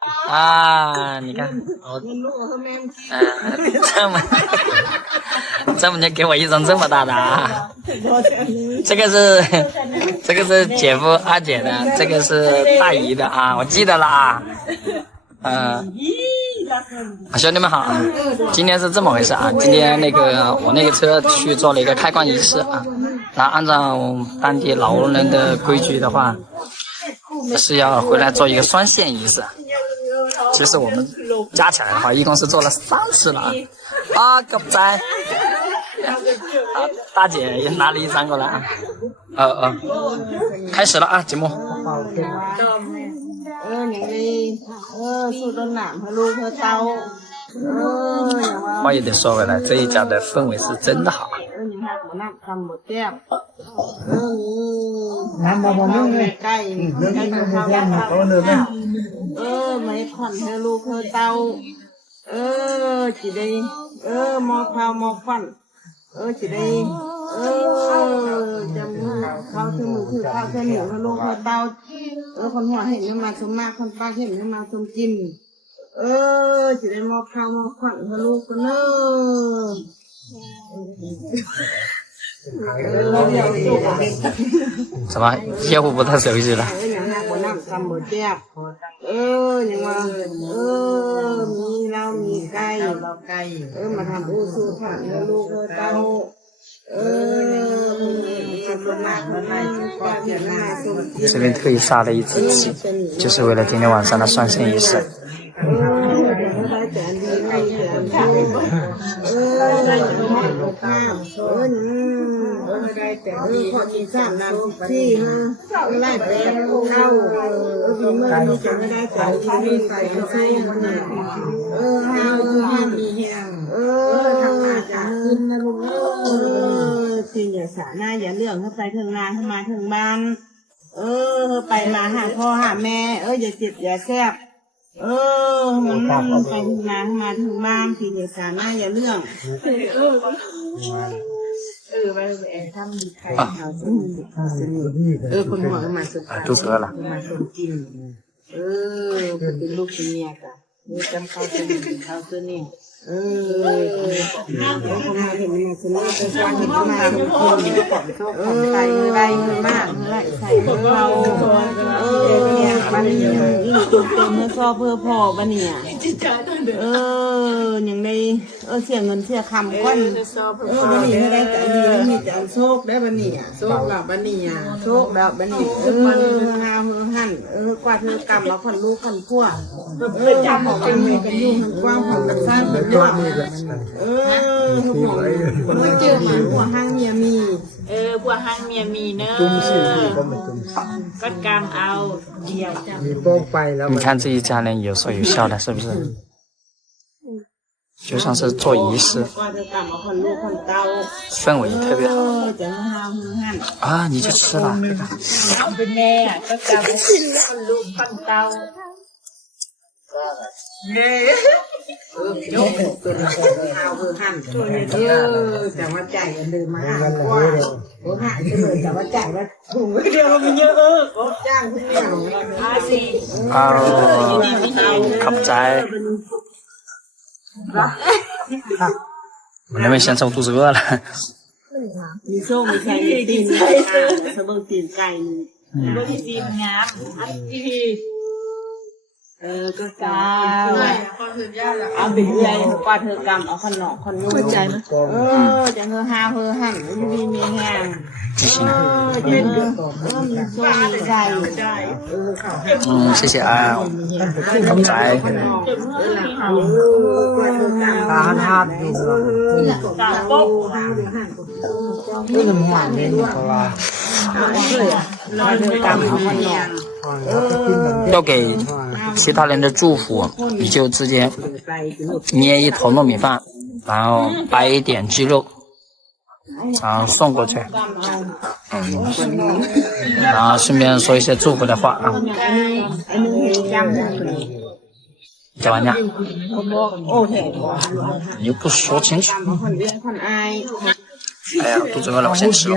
你看，这么就给我一张这么大的啊！这个是姐夫二姐的，这个是大姨的啊，我记得了啊。兄弟们好，今天是这么回事啊！今天我那个车去做了一个开关仪式啊，然后按照当地老人的规矩的话，是要回来做一个双线仪式。其实我们加起来的话，一共是做了3次了啊！可不在，大姐也拿了一张过来啊。开始了啊，节目。话也得说回来，这一家的氛围是真的好。chỉ đây chấm khao thêm một thử khao thêm nhiều lô khao tao con hỏa hiện nhưng mà sống ma con ta hiện nhưng mà sống chim chỉ đây mò khao mò khoản lô con什么业务不太熟悉了nhưng mà mi lau mi cay mà làm ô su khoản lô khao tao这边特意杀了一只鸡，就是为了今天晚上的双线仪式。thìอย่าสาหน้าอย่าเรื่องเข้าไปถึงงานเข้ามาถึงบ้านไปมาหาพ่อหาแม่อย่าเจ็บอย่าแซ่บมันไปถึงงานเข้ามาถึงบ้านthìอย่าสาหน้าอย่าเรื่องไปทำดีใครเขาคนหัวมาสุด肚子饿了มาชมกินเป็นลูกเป็นเมียกันจำเขาเป็นเขาตัวนี้เขามาเห็นมันสนุกไปสร้างเห็นมาเห็นคนใส่ไรมากใส่เราเนี่ยมันตัวเมื่อชอบเพื่อพ่อบ้านเนี่ยอย่างในเสียเงินเสียคำก้อนบ้านนี้ไม่ได้แต่ดีแล้วมีแต่โชคได้บ้านเนี่ยโชคแบบบ้านเนี่ยโชคแบบบ้านนี้งามหันกว่าเธอกำแล้วคนลูกคนพวกจำของกันมีกันยุ่งกว้างของกันสร้างเป็นยอดทุกคนไม่เจอหมาหัวห้างเมียมีหัวห้างเมียมีเนอะก็กำเอาเดียวมีโป้งไปแล้ว你看这一家人有说有笑的，是不是？就像是做仪式，氛围特别好啊！你就吃了。เป็นแม่ก็กำคนลูกคนเต้ายกตัวเราเอาหั่นตัวเยอะแต่ว่าจ่ายเงินเดือนมาหากว่าโอ้หาเลยแต่ว่าจ่ายว่าถูกเดียวมันเยอะก็จ้างทุกอย่างขอบใจ我那边先生肚子饿了มีโชคมีใครมีตีนไก่สะเบิกตีนไก่บางทีงามอันที่ก็กาวเอาเป็นใหญ่กว่าเธอกำเอาขนมขนมใจมั้ยจะเธอหาเธอหั่นมีแห้ง继续呢谢谢啊ขอบใจนี่น้ำหวานนี่ก็ว่า要给其他人的祝福，你就直接捏一头糯米饭，然后掰一点鸡肉，然后送过去，然后顺便说一些祝福的话啊。讲完了，你又不说清楚。哎呀，肚子饿了，我先吃了。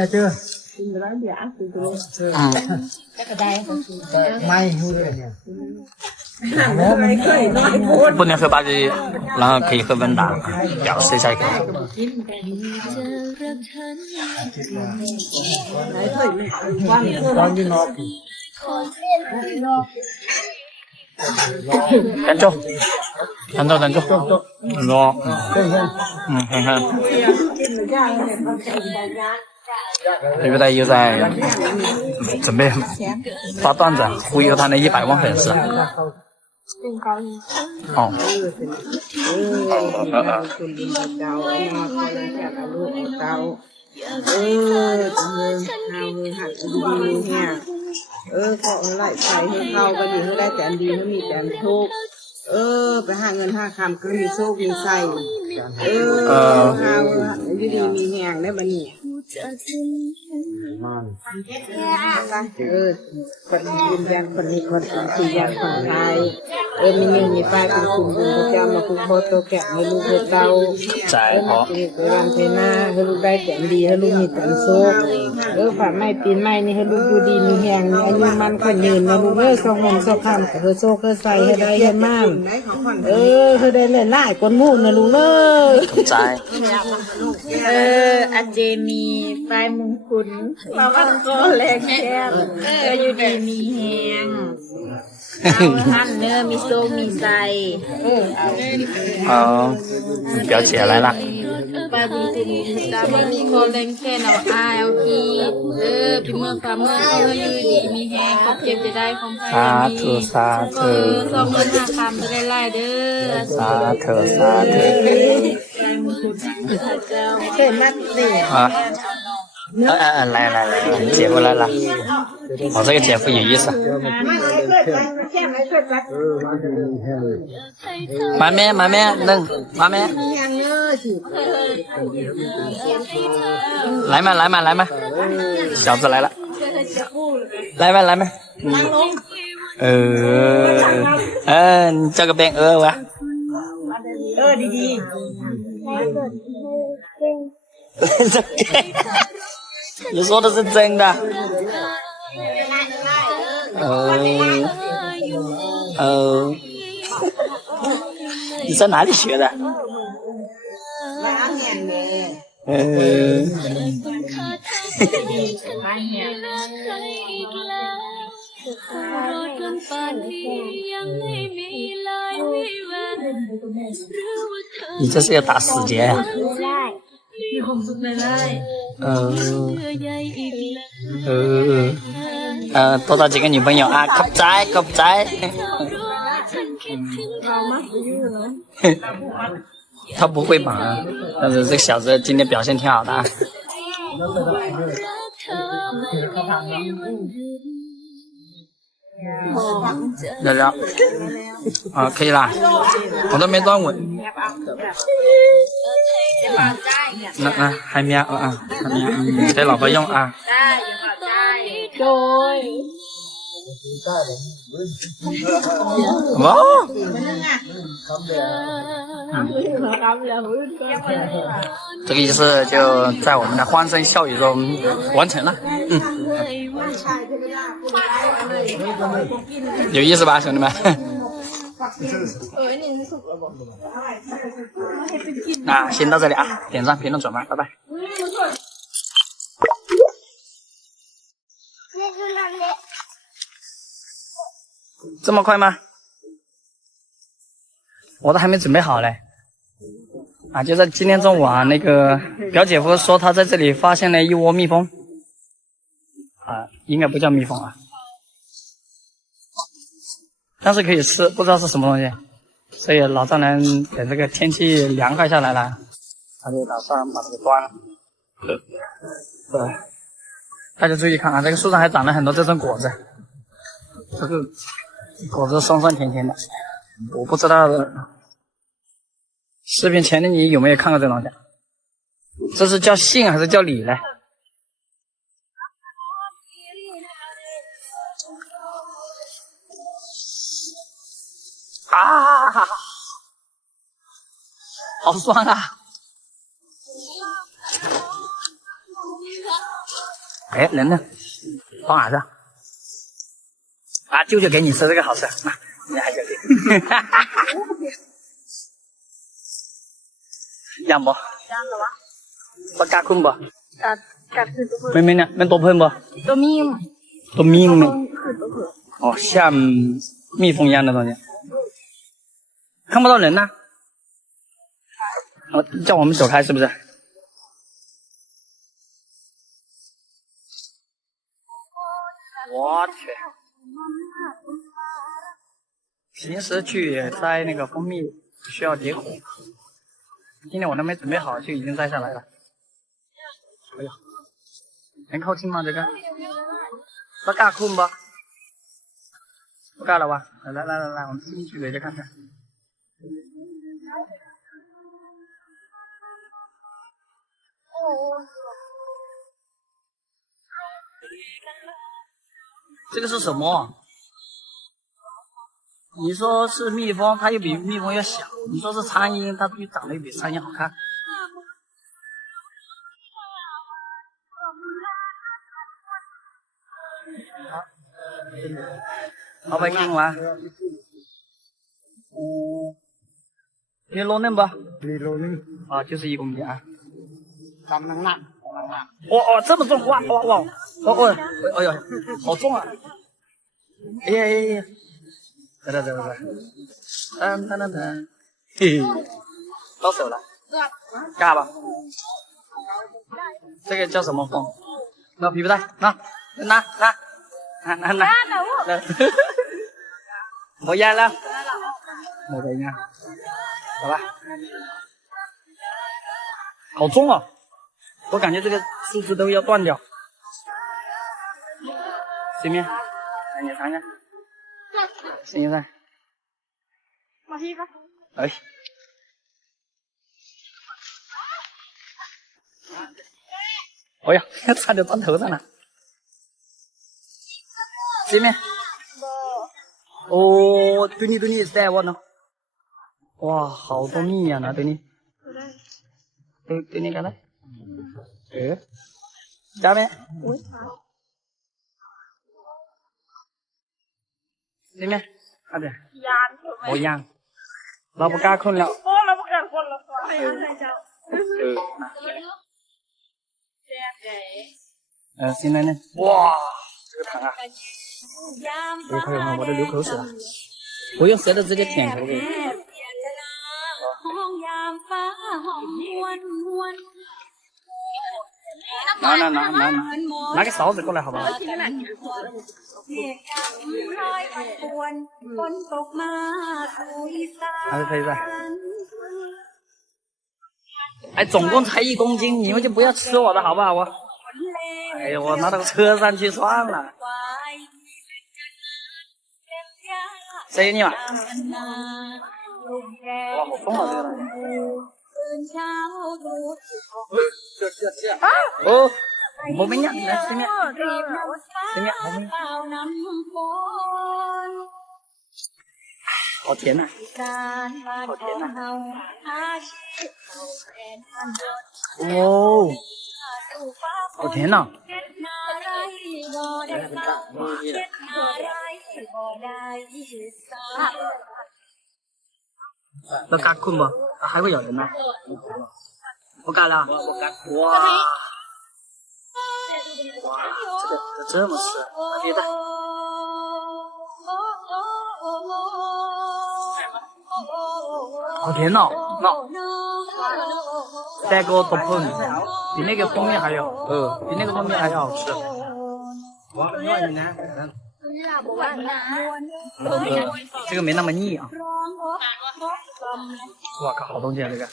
ไม่รู้เลยเนี่ย不能喝白酒，然后可以喝温达，表示一下给。等住，看看。对不对？又在准备发段子，忽悠他那100万粉丝。哦。ขอไล่ใส่ให้เข้าก็ดีให้ได้แต่ดีให้มีแต่ทุกไปหาเงินหาคำก็มีโชคมีใส่หาอยู่ดีมีแหงได้บัดนี้คนยืนยันคนนี้คนสี่ยันคนไทยมีเงินมีป้ายเป็นคุณบุญพระเจ้ามาคุ้มโคตโตแก่ให้ลูกให้เต้าให้รำเทน่าให้ลูกได้แต่ดีให้ลูกมีแต่โชคฝ่าไม้ปีนไม้นี่ให้ลูกอยู่ดีมีแหงมีอายุมันคนยืนนะลูกสองเงินสองคำก็โชคก็ใส่ให้ได้เงินมากให้ได้เล่นหลายคนมู่นะลูกใจอาเจมีป้ายมงคลมาวันก็แรงแค่อยู่ดีมีแฮงท่านเนื้อมีโซมีใส表姐来了ป้าดีดีตาไม่มีคนแรงแค่เอาอายเอาทีพี่เมื่อฟ้าเมื่อเขาอยู่ดีมีแฮงเขาเจ็บจะได้ของใครมีสาธุสองเงิน5 คำจะได้ไล่เด้อสาธุเห็นนัดสิ来，姐夫来了，我这个姐夫有意思。妈咩，嫩，妈咩，来嘛，小子来了，来嘛，你叫个边我。ดี你说的是真的？你在哪里学的？你这是要打死结呀？多找几个女朋友啊！可不在？他不会吧？但是这个小子今天表现挺好的啊。聊可以啦，我都没端稳。那还没给老婆用啊。哇！这个仪式就在我们的欢声笑语中完成了。有意思吧，兄弟们？那先到这里啊，点赞、评论、转发，拜拜。这么快吗？我都还没准备好嘞。就在今天中午啊，那个表姐夫说他在这里发现了一窝蜜蜂。应该不叫蜜蜂啊，但是可以吃，不知道是什么东西。所以老丈人等这个天气凉快下来了，他就打算把这个端了。大家注意看啊，这个树上还长了很多这种果子，这个果子酸酸甜甜的。我不知道视频前的你有没有看过这东西？这是叫杏还是叫李呢？好酸啊！人呢？放哪去？舅舅给你吃这个好吃， ยำบ่ปากกาคุ้มบ่ กัดคือตัว ไม่เนี่ยมันตัวเพิ่มบ่ ตัวมีม ตัวมีมั้ย คือตัวเผือก 哦像蜜蜂一样的东西看不到人呢叫我们走开是不是我去平时去摘那个蜂蜜需要点火今天我都没准备好就已经摘下来了哎呀能靠近吗这个不敢困吧不干了吧来，我们进去围着看看这个是什么你说是蜜蜂它又比蜜蜂要小你说是苍蝇它就长得又比苍蝇好看เอาไปกินวะ你โลนึงป่ะ มีโลนึง啊就是1公斤啊ทำหนัก这么重哇哎呦好重啊哎呀等嘿到手了嘎吧这个叫什么蜂那皮不带拿我压了我给你好吧好重啊我感觉这个树枝都要断掉对面来你尝尝行噻哎哎呀差点钻头上了对面哦对你带我呢哇好多蜜呀对你对你看来加没对面快点我样เรา不กล้าขึ้นแล้วเราประกาศคนละตัวใช่เจ้า现在呢哇这个糖啊快点我都流口水了我用舌头直接舔口水拿个勺子过来好不好还可以的哎总共才1公斤你们就不要吃我的好不好哎呦我拿到车上去算了谁你嘛哇好重啊这个哦我没念来对面我没好甜呐好甜呐哦好甜呐เรากัดคุณบ่还会咬人吗我กัด了我กัด哇这么吃别的好甜哦带个多碰比那个蜂蜜还要比那个蜂蜜还要好吃这个没那么腻啊哇靠好东西啊这个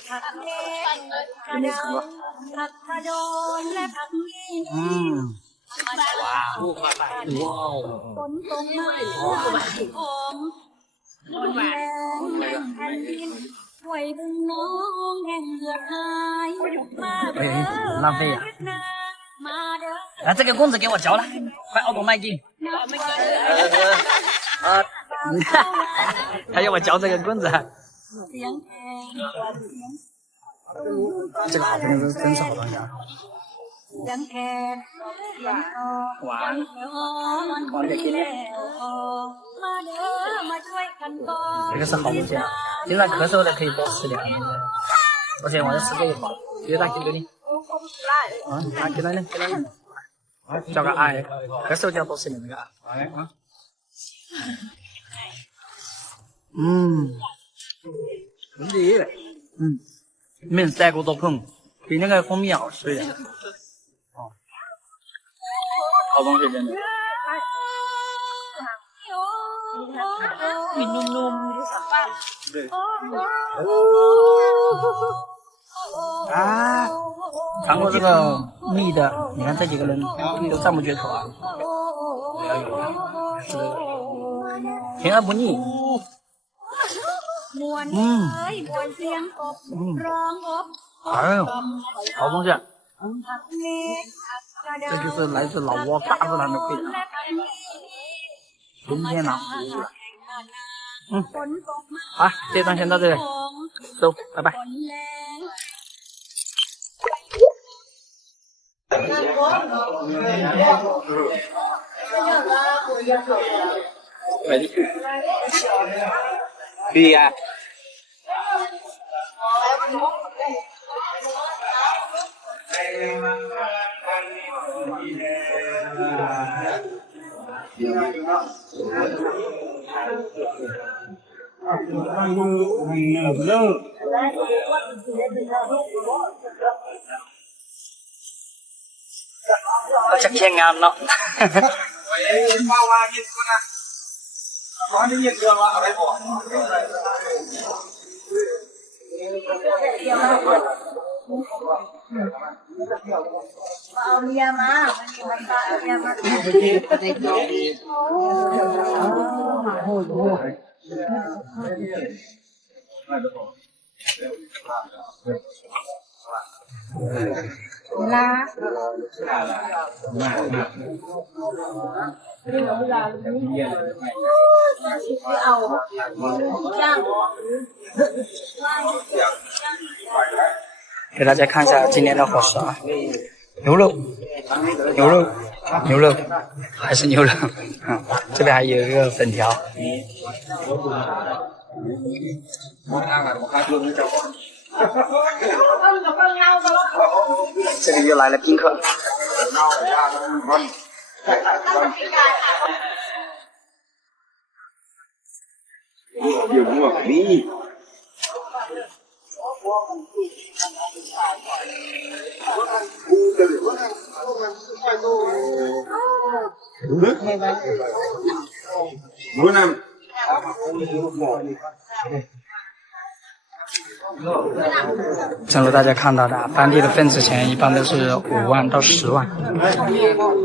浪费呀来这个棍子给我嚼了快奥多麦进还要我嚼这个棍子这个好东西真是好东西啊ยังแค่ยังออก หวาน ก่อนจะกินมาเด้อมาช่วยกันก่อน 这个是好东西啊，经常咳嗽的可以多吃点。而且我要吃这个，给他给你。啊，给他呢，给他呢。叫个爱，咳嗽就要多吃点那个爱啊。很ดีเลย面带过多碰，比那个蜂蜜好吃一点。好东西真的。มีนุ่มๆอยู่สักบ้าง尝过这个蜜的，你看这几个人都赞不绝口啊。甜而不腻。哎呦，好东西。这就是来自老挝大自然的味道。春天了。好，这段先到这里，走，拜拜。可以啊。จะเคียงงามเนาะเอาเมียมามันตาเมียมาลาเอาย่าง给大家看一下今天的伙食啊，牛肉，还是牛肉，这边还有一个粉条。这里又来了宾客。有墨米。正如大家看到的，当地的份子钱一般都是5万到10万，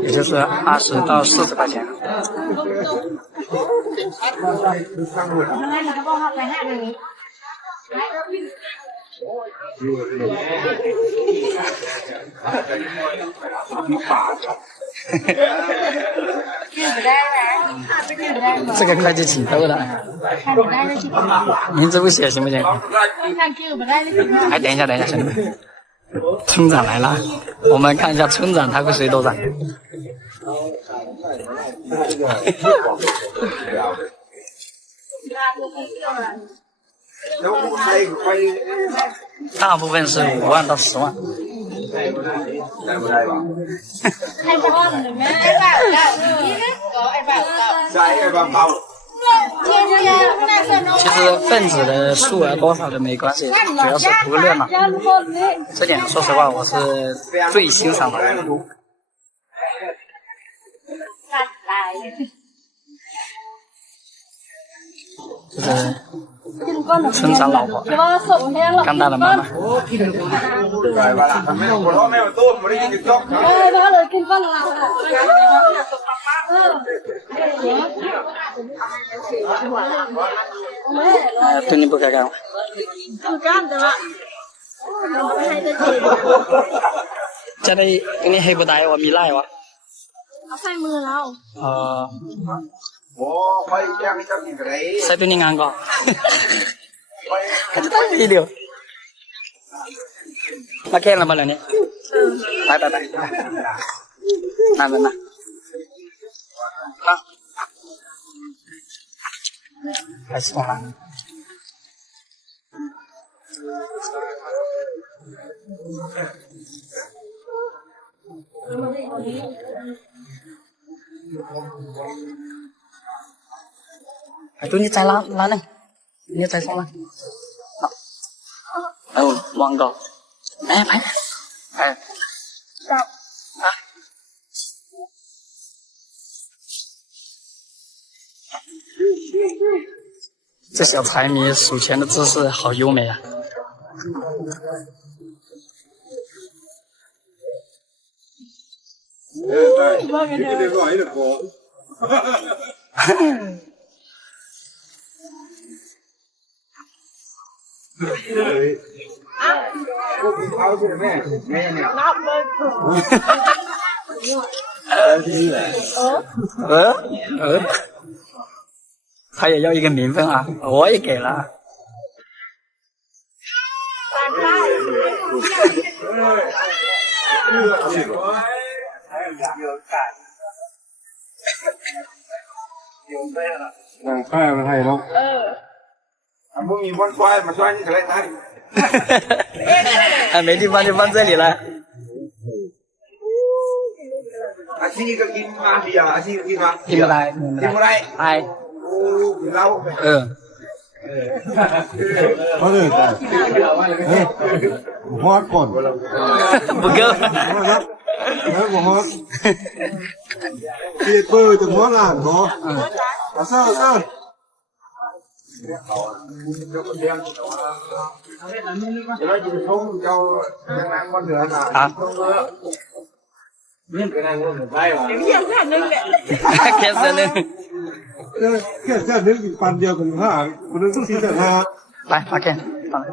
也就是20到40块钱。这个会计挺逗的，名字不写行不行？哎，等一下，兄弟们，村长来了，我们看一下村长他跟谁斗战。大部分是5万到10万。其实份子的数额多少的没关系，主要是图个热闹。这点说实话我是最欣赏的。就是村长老婆干大的妈妈。对你不该干了。不干的了。จะได้อันนี้ให้บ่ได้ว่ามีไล่วะ เอาใส่มือเรา ใส่ตัวนี้งานก่อนจะตั้งทีเดียวมาแข่งแล้วมาแล้วเนี่ย ไปนั่นนะไปส่งละไอ้ตัวนี้ใจละนึงนี่ใจส่งละวางก่อนแม่ไป这小财迷数钱的姿势好优美啊！他也要一个名分啊，我也给了。快了，还有吗？不你放摔嘛，摔你可来哪里？哎，没地方就放这里了。阿七个金吗？是啊，阿七个金吗？进不来，进不来。哎，老。好的，花ก่อน 不够。แล้วบ่ฮอดเปียเปิดจะฮอดอ่านบ่เซ่าแล้วจะชงเจ้าแรงคนเหนือน่ะ 啊，นี่เป็นอะไรคนไทยว่ะ 开始呢，แค่นึกอีกปันเดียวกันห่างคนนึงสิแต่หา来，发给，放来。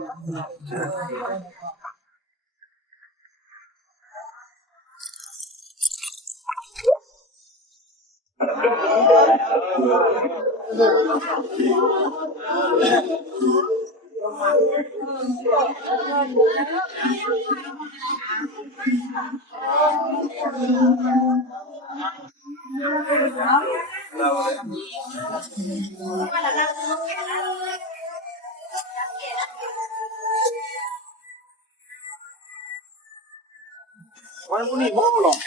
วันนี้บ่หรอก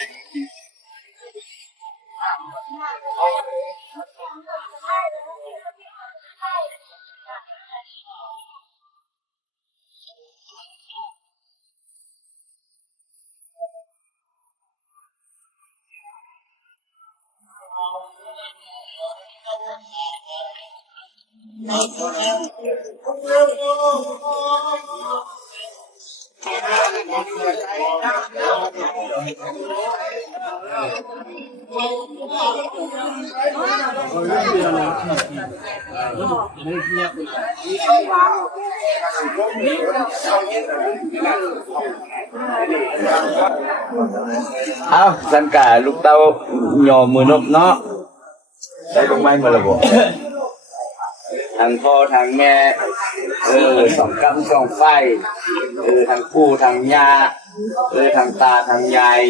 อ้าวสันกาลูกเต้าหย่อมือนบเนาะได้ดอกไม้มาแล้วบ่ทางพ่อทางแม่สองกำสองไฟทางปู่ทางย่าทางตาทางยาย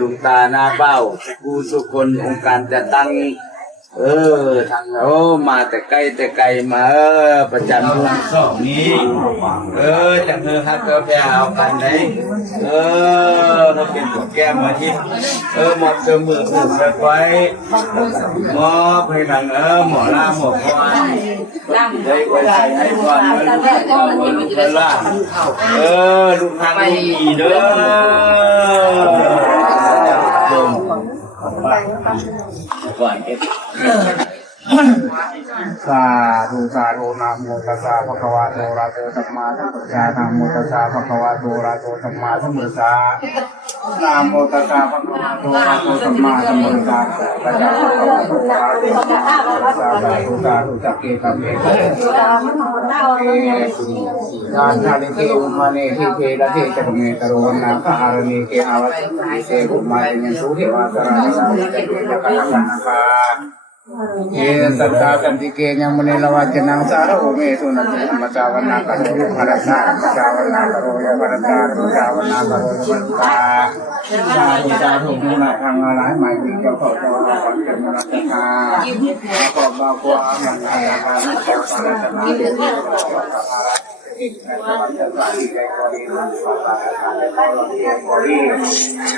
ลุงตาหน้าเบ้าผู้สุคนองค์การจะตั้งทางมาแต่ไกลมาประจันทร์วงสองนี้จังฮักก็แพ้เอากันไหนถ้าเป็นตัวแก้มมาที่หมดเสมอไปไว้มอบให้ทางหมอล่าหมอควานได้ไว้ใช้ให้ควานมันล่าลูกทางดีเด้อก่อนเก็บสาธุนะโมตัสสะภะคะวะโตอะระหะโตสัมมาสัมพุทธัสสะนะโมตัสสะภะคะวะโตอะระหะโตสัมมาสัมพุทธัสสะนะโมตัสสะภะคะวะโตอะระหะโตสัมมาสัมพุทธัสสะนะโมตัสสะภะคะวะโตอะระหะโตสัมมาสัมพุทธัสสะสัพเพสัพเพทานทานิเกอุมาเนหิเกละเทจะเมตโรนะภะหารณีเกหาวะสิเสกุมาเนสุเทวะสรานะสัพเพจะกะนะนะ เยสัตตาสันติเกยังมณีละวะเจนังสารโอเมสุนันติมัจจาวนาคารุภรตามัจจาวนาคารุยภรตามัจจาวนาคารุยภรตาสาธุสาธุมุนาทางอะไรหมายถึงเจ้าของตัวขอนเป็นมุนาตาขอบ่าวกว่ามันอาภาขอสารตนาเดชอิทธิวัจจะที่ใจก็ดีนะขอสารตนาเดชก็ดี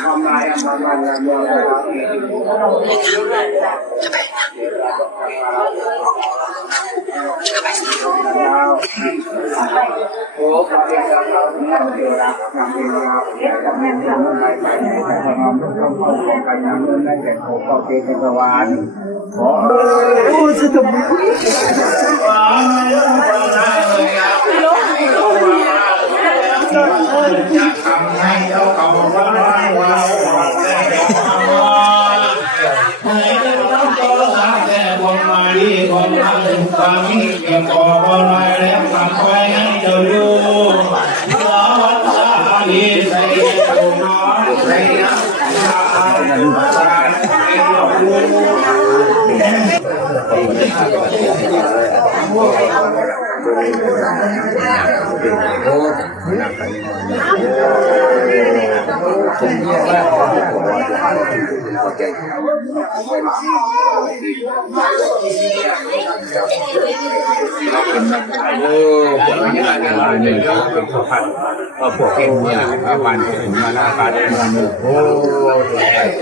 ทำลายอันนั้นนั้นโมโหโอ้พระเจ้าเราเทวดาทำเป็นเราทำเป็นเราไปไปไปทำต้องเข้าของกันอย่างนั้นได้แต่ของก็เป็นจักรวาลขอโอ้จะทำให้เอาเขามาว่าคนมาดีคนมาถึงความมีเกี่ยวกับคนมาแล้วทำไปให้เจ้าอยู่สวัสดีใส่ตัวน้อยใส่น้พวกเองเนี่ยวันถึงมาหน้าการมันโอ้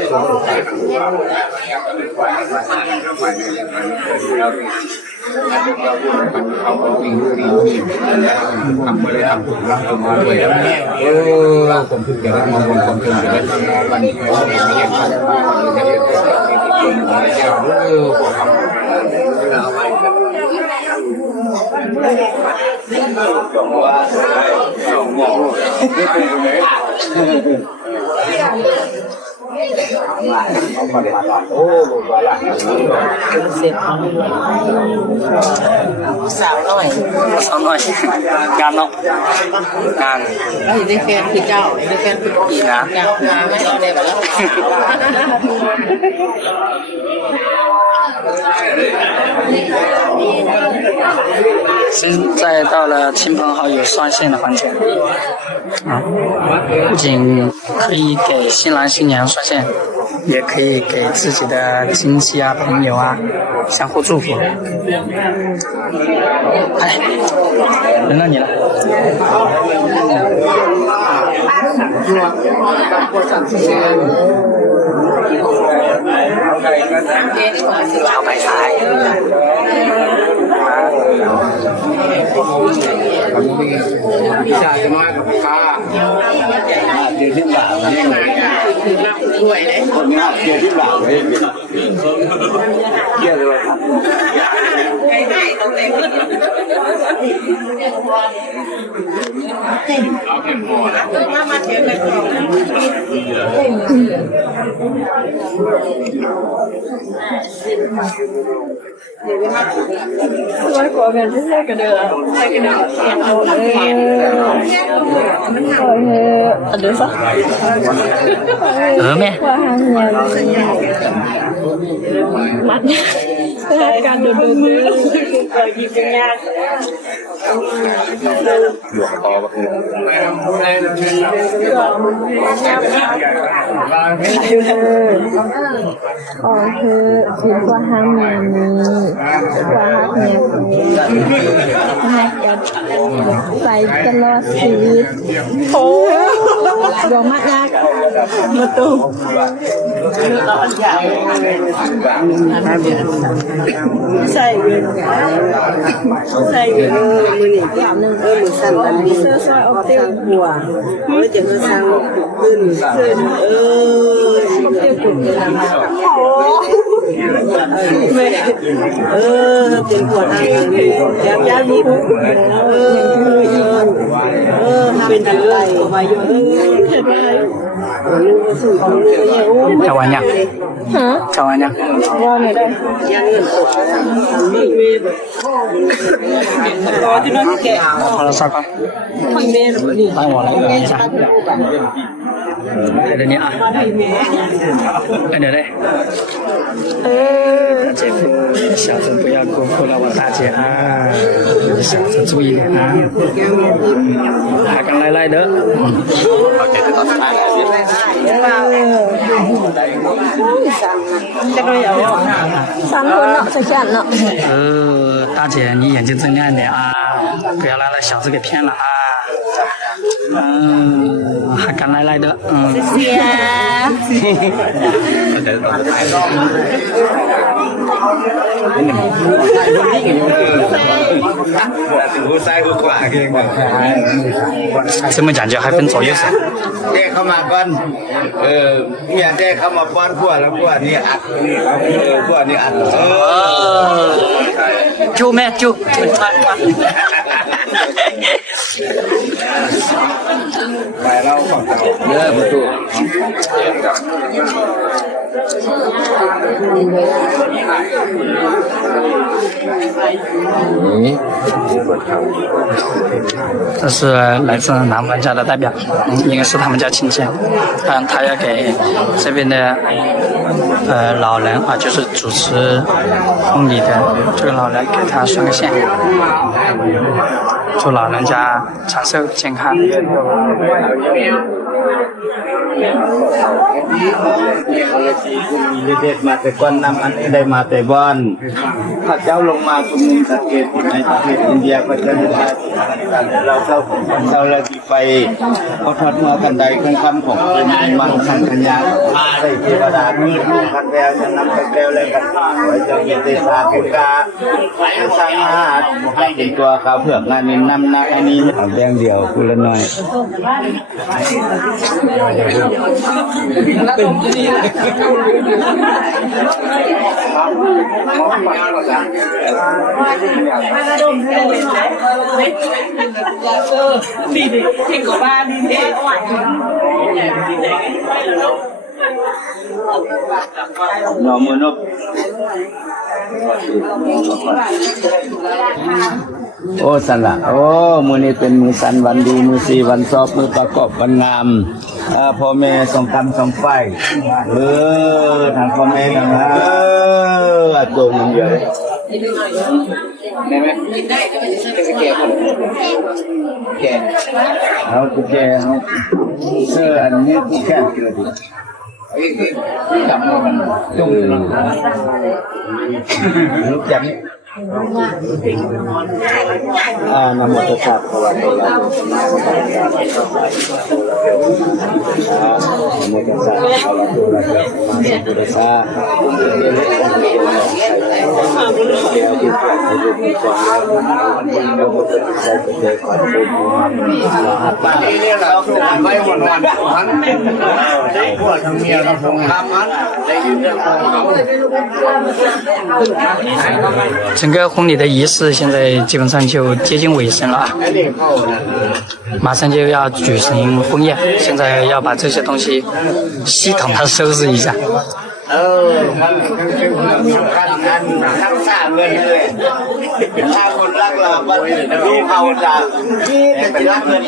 เขาปีนทำอะไรทำถูกรักมาเลยผมถึงจะได้มองคนผมถึงจะได้วันนี้เขาเรียนกันสาวหน่อย สาวหน่อยงานเนาะงาน แล้วอยู่ในแฟนคือเจ้าในแฟนคือกี่นะงานไม่เอาได้แบบแล้ว现在到了亲朋好友刷线的环节啊，不仅可以给新郎新娘刷线，也可以给自己的亲戚啊、朋友啊相互祝福。哎，轮到你了。炒白菜。bisa cuma kepala jadi enggakด้วยเลย jadi enggak dia lewat มาเทียนเลยว่าขอกันที่แรกกันเด้อใช่กันเด้ออันเด้อซะแม่ว่าหางเงินมัดการเดินยิงกันยากหลวงพ่อก็คือคิดว่าห้ามเงินนี้ว่าห้ามเงินใส่ตลอดชีวิตโอ้ดอกมะยักษ์มาตูใส่เงินมือหนีที่นึงมือสั่นกันนี่ซอยออกเตี้ยหัวจะมาสั่งขึ้นเตี้ยกุ่นเลยนะแม่เป็นหัวทางนี้ยามีเป็นอะไรมาอยู่炒完呀？炒完呀？ว่าไงได้ยังเงินตกรอที่นั่นแก好了，刷光。ไม่เมนนี่帮我来一下。陪着你啊，快点嘞。姐夫，小子不要辜负了我大姐啊，小子注意点啊，还敢来的。3คนเนาะจะแค่เนาะ大姐你眼睛睁亮点啊，不要让那小子给骗了啊。还敢来的，谢谢这么讲究还分左右手。เด็กเข้ามาก่อนเมียเด็กเข้ามาป้อนขวดแล้วขวดนี่อัดขวดนี่อัด救命救！ไปเราฝั่งเราเยอะประตู这是来自南门家的代表，应该是他们家亲戚，他要给这边的老人啊，就是主持婚礼的这个老人给他算个线，祝老人家长寿健康。มีเด็กมาแต่ก่อนนำอันนี้ได้มาแต่บ้านพระเจ้าลงมาคุมสังเกตในประเทศอินเดียก็จะได้เราเข้าเราเลยไปเขาทอดหัวกันใดเครื่องคำของคุณมังคันกัญญาใส่เทวดามืดคันแววจะนำไปแววเลยกันไว้จะเย็นเตสาเกกาสร้างหาให้เป็นตัวเขาเผือกงานนี้นำนักอันนี้เอาแดงเดียวคุณละหน่อยนอมือนกโอ้สันละโอ้มือนี้เป็นมือสันวันดีมือสีวันสอบมือประกอบวันงามพ่อแม่สองกรรมสองฝ่ายทางพ่อแม่ทางตัวมันเยอะได้ไหมแก่เอาแก่เอาอันนี้แก่เกิดจับมันจุ่มลูกจับนี่นะโมตัสสะภะคะวะโตอะระหะโตสัมมาสัมพุทธัสสะนะโมตัสสะภะคะวะโตอะระหะโตสัมมาสัมพุทธัสสะนี่เราไม่หวั่นวันได้พวกทางเมียเราทำงานได้ยินเรื่องของเขา整个婚礼的仪式现在基本上就接近尾声了啊，马上就要举行婚宴，现在要把这些东西系统的收拾一下。ทั้งสามเงินเลยถ้าคนรักเราลูกเขาจะรักเงิน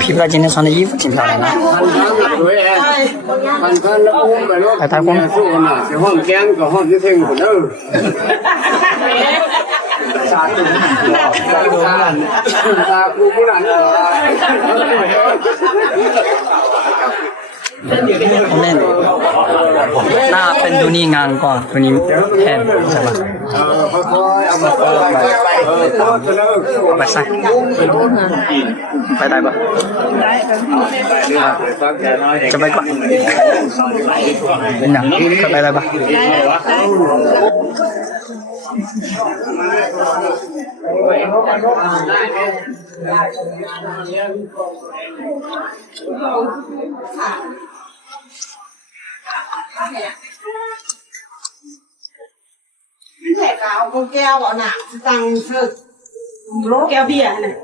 皮肤今天穿的衣服挺漂亮的。来台风。那เป็นตัวนี้งานก่อนตัวนี้แทนใช่ปะเอาไปใส่ไปได้ปะจะไปก่อนเป็นหนังจะไปได้ปะแหละเอาแก้วเอาหนักตังเธอโลแก้วเบียร์เนี่ย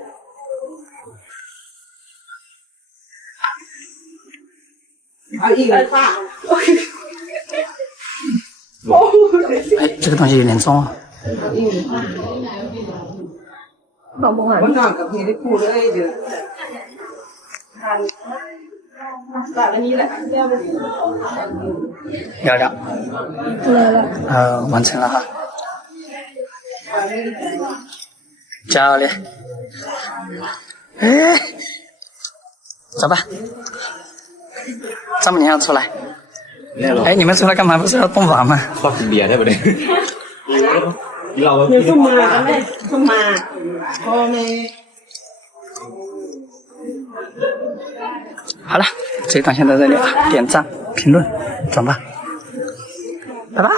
เอาอีกเลยค่ะ哎，这个东西有点重啊。มันนอนกับพี่ได้พูดเลยเดี๋ยวแบบนี้แหละ要了完成了哈教练走吧这么你要出来你们出来干嘛不是要洞房吗ขอกินเบียร์ได้บ่เนี่ยเรา เดี๋ยวเข้ามากันเลยเข้ามาพอใน好了这一段先到这里啊点赞评论转吧拜拜